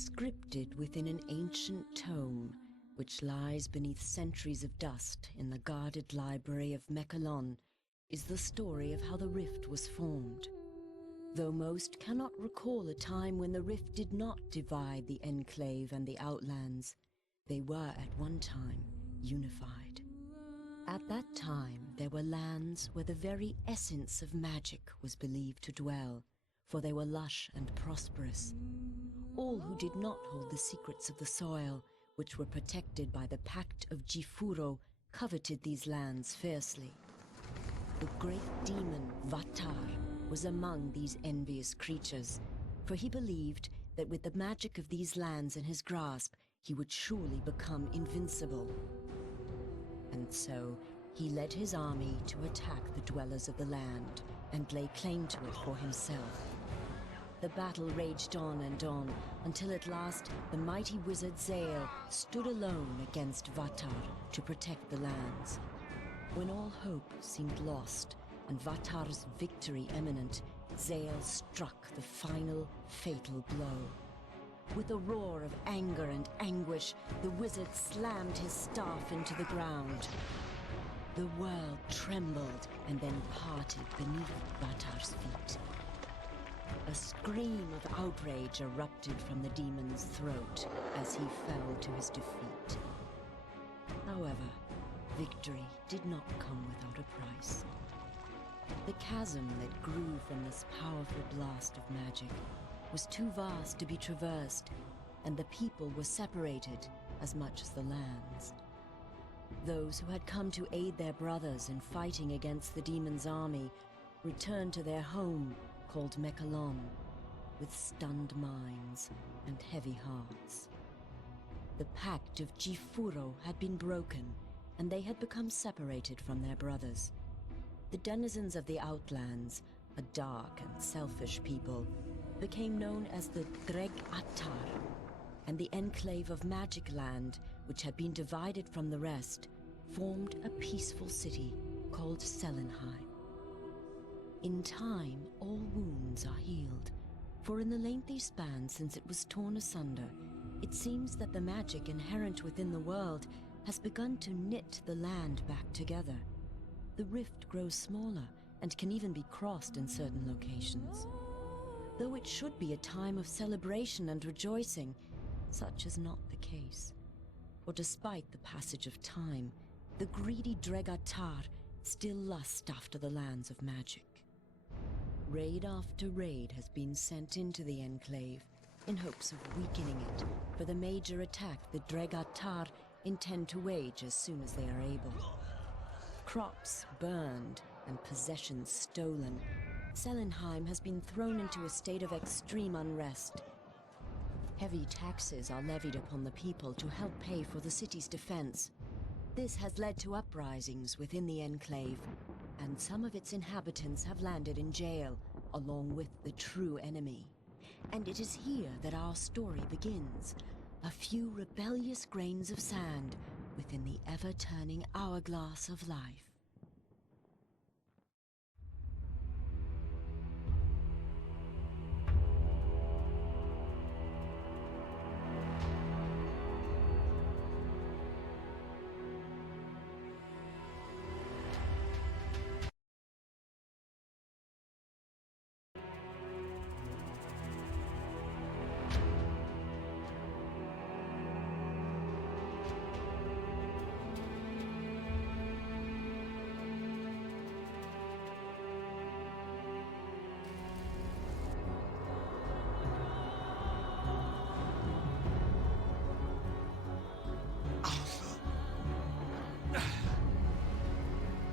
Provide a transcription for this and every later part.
Scripted within an ancient tome, which lies beneath centuries of dust in the guarded library of Mechalon, is the story of how the rift was formed. Though most cannot recall a time when the rift did not divide the Enclave and the Outlands, they were at one time unified. At that time, there were lands where the very essence of magic was believed to dwell, for they were lush and prosperous. All who did not hold the secrets of the soil, which were protected by the Pact of Jifuro, coveted these lands fiercely. The great demon Vatar was among these envious creatures, for he believed that with the magic of these lands in his grasp, he would surely become invincible. And so, he led his army to attack the dwellers of the land and lay claim to it for himself. The battle raged on and on, until at last the mighty wizard Zale stood alone against Vatar to protect the lands. When all hope seemed lost and Vatar's victory imminent, Zale struck the final fatal blow. With a roar of anger and anguish, the wizard slammed his staff into the ground. The world trembled and then parted beneath Vatar's feet. A scream of outrage erupted from the demon's throat as he fell to his defeat. However, victory did not come without a price. The chasm that grew from this powerful blast of magic was too vast to be traversed, and the people were separated as much as the lands. Those who had come to aid their brothers in fighting against the demon's army returned to their home, called Mechalon, with stunned minds and heavy hearts. The Pact of Jifuro had been broken, and they had become separated from their brothers. The denizens of the Outlands, a dark and selfish people, became known as the Dreg-Attar, and the Enclave of Magic Land, which had been divided from the rest, formed a peaceful city called Selenheim. In time, all wounds are healed, for in the lengthy span since it was torn asunder, it seems that the magic inherent within the world has begun to knit the land back together. The rift grows smaller and can even be crossed in certain locations. Though it should be a time of celebration and rejoicing, such is not the case. For despite the passage of time, the greedy Dreg-Attar still lust after the lands of magic. Raid after raid has been sent into the Enclave in hopes of weakening it for the major attack the Dreg-Attar intend to wage as soon as they are able. Crops burned and possessions stolen, Selenheim has been thrown into a state of extreme unrest. Heavy taxes are levied upon the people to help pay for the city's defense. This has led to uprisings within the Enclave, and some of its inhabitants have landed in jail, along with the true enemy. And it is here that our story begins. A few rebellious grains of sand within the ever-turning hourglass of life.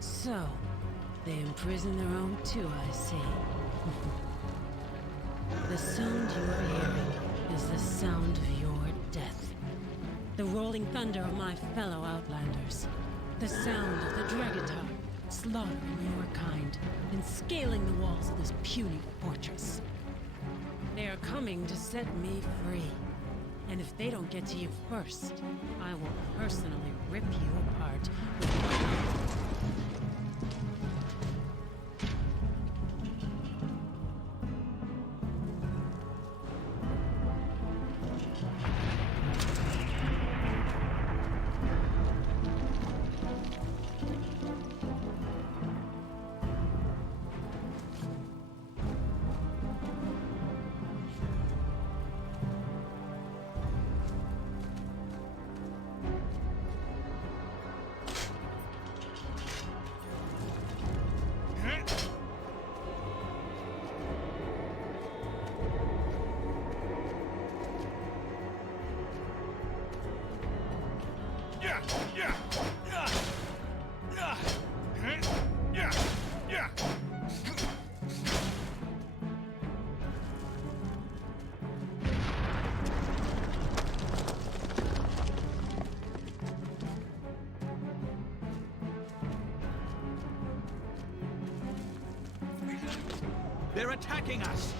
So, they imprison their own too, I see. The sound you are hearing is the sound of your death. The rolling thunder of my fellow Outlanders. The sound of the Dreg-Attar slaughtering your kind and scaling the walls of this puny fortress. They are coming to set me free. And if they don't get to you first, I will personally rip you apart with my... They're attacking us!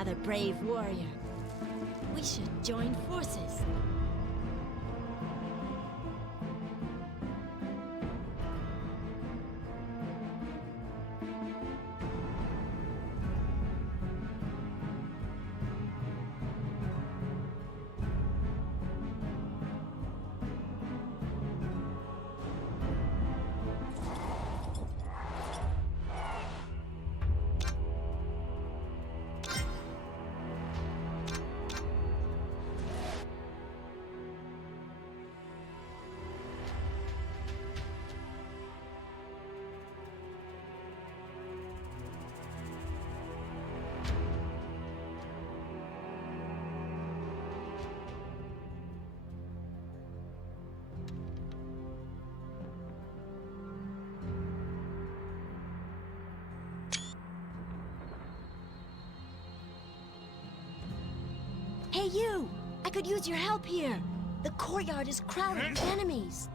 another brave warrior. We should join forces. Hey, you! I could use your help here. The courtyard is crowded with enemies.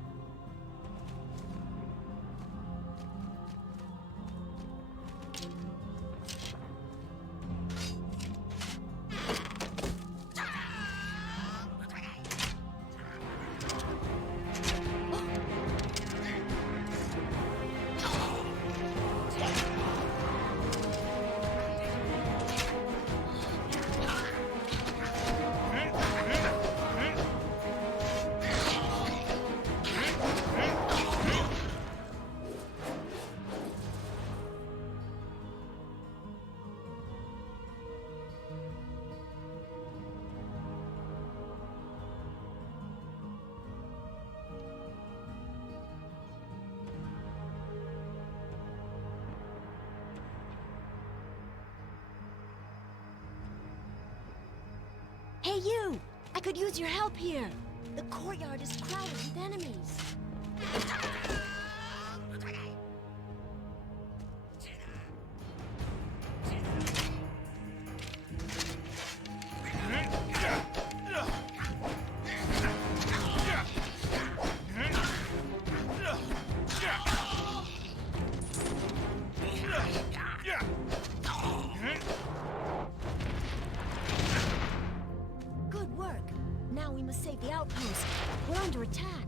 Hey, you! I could use your help here. The courtyard is crowded with enemies. Good work. Now we must save the outpost. We're under attack.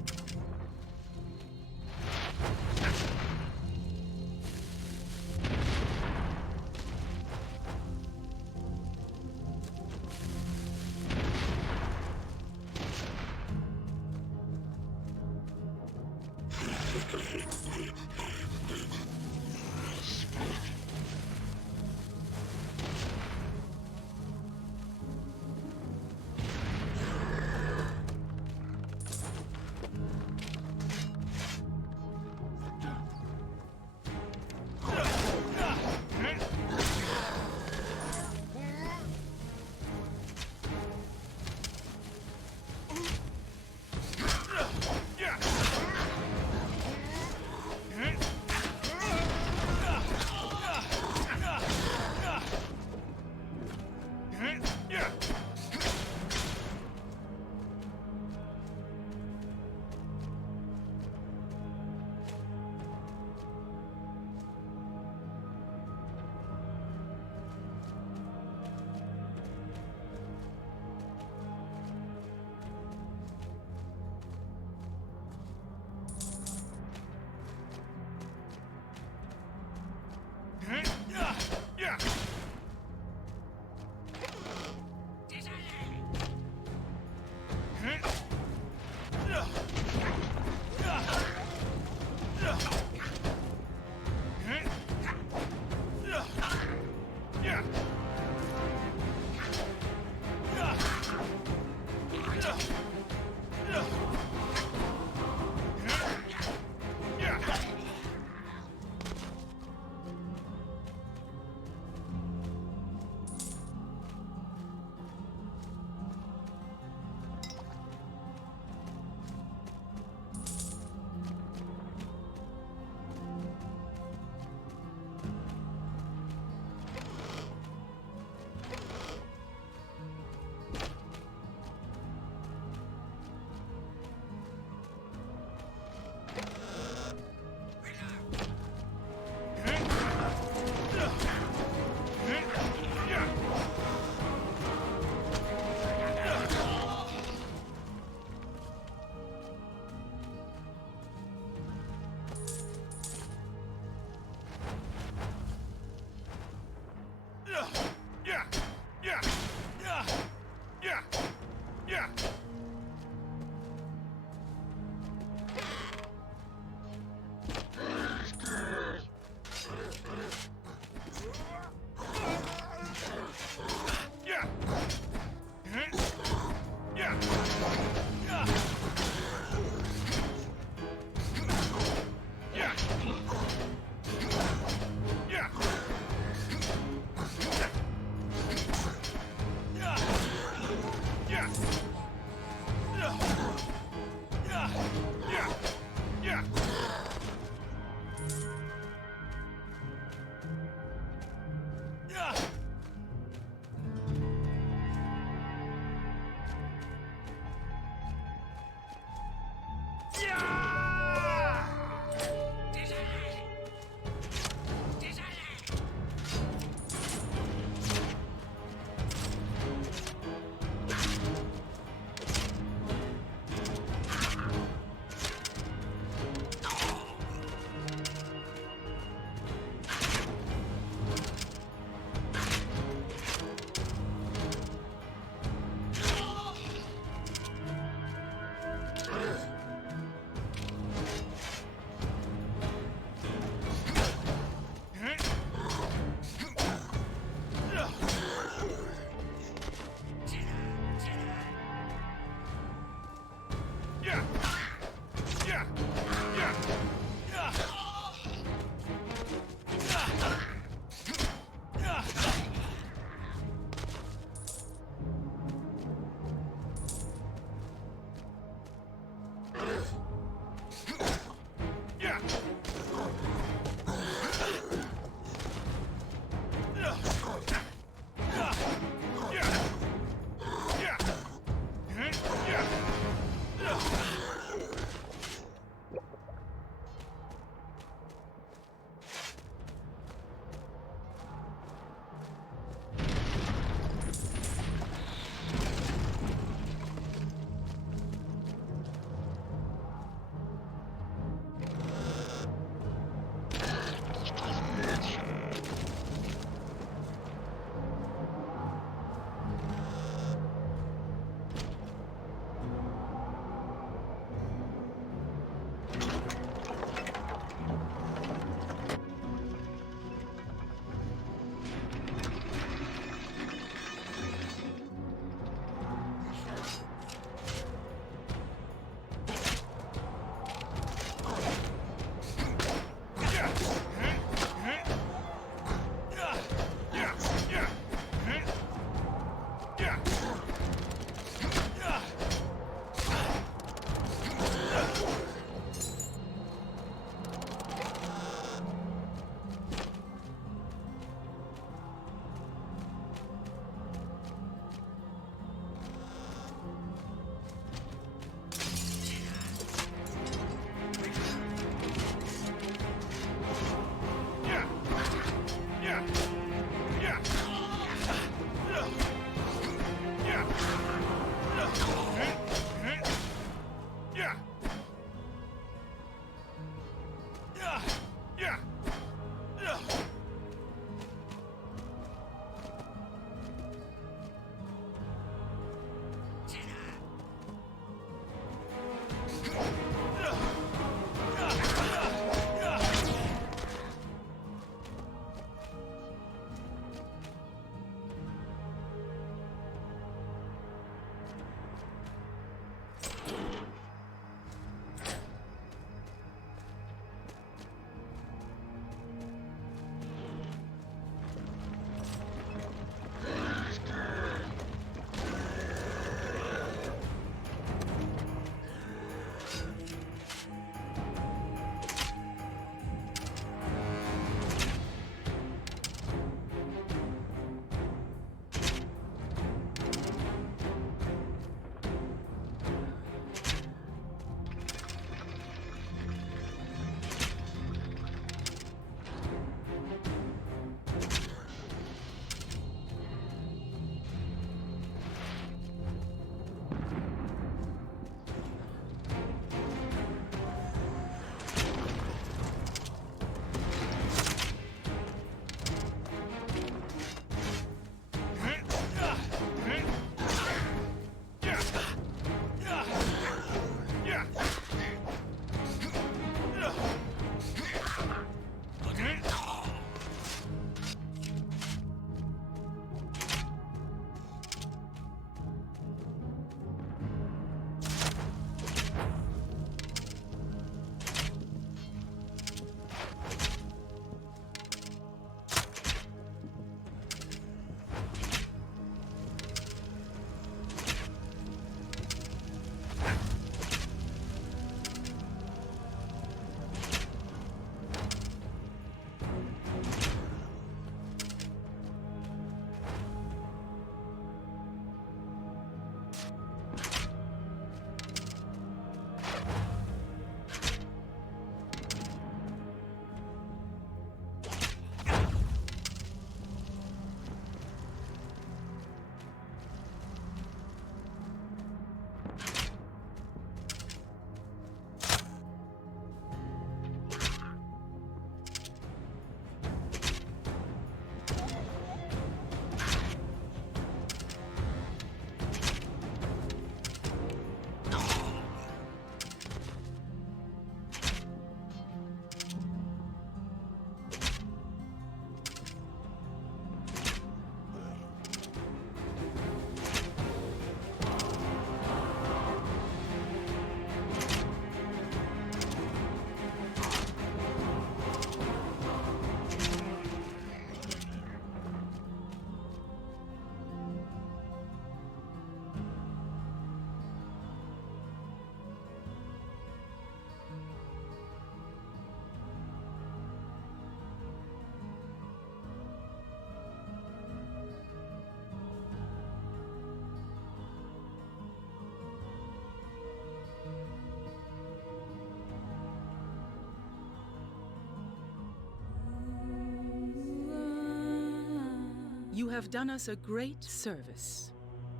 You have done us a great service.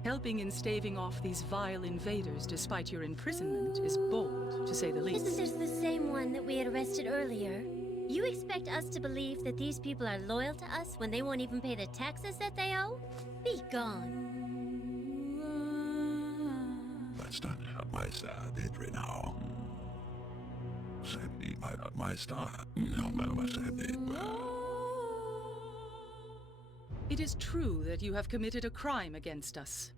Helping in staving off these vile invaders despite your imprisonment is bold, to say the least. Isn't this the same one that we had arrested earlier? You expect us to believe that these people are loyal to us when they won't even pay the taxes that they owe? Be gone. It is true that you have committed a crime against us.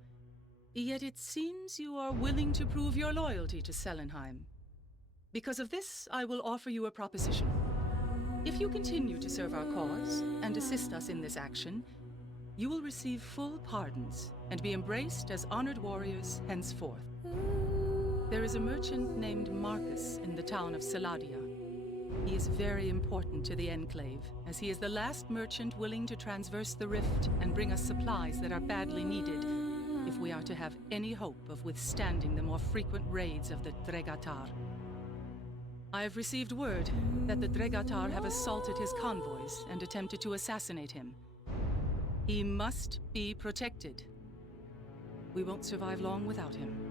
Yet it seems you are willing to prove your loyalty to Selenheim. Because of this, I will offer you a proposition. If you continue to serve our cause and assist us in this action, you will receive full pardons and be embraced as honored warriors henceforth. There is a merchant named Marcus in the town of Saladia. He is very important to the Enclave, as he is the last merchant willing to transverse the rift and bring us supplies that are badly needed if we are to have any hope of withstanding the more frequent raids of the Dregatar. I have received word that the Dregatar have assaulted his convoys and attempted to assassinate him. He must be protected. We won't survive long without him.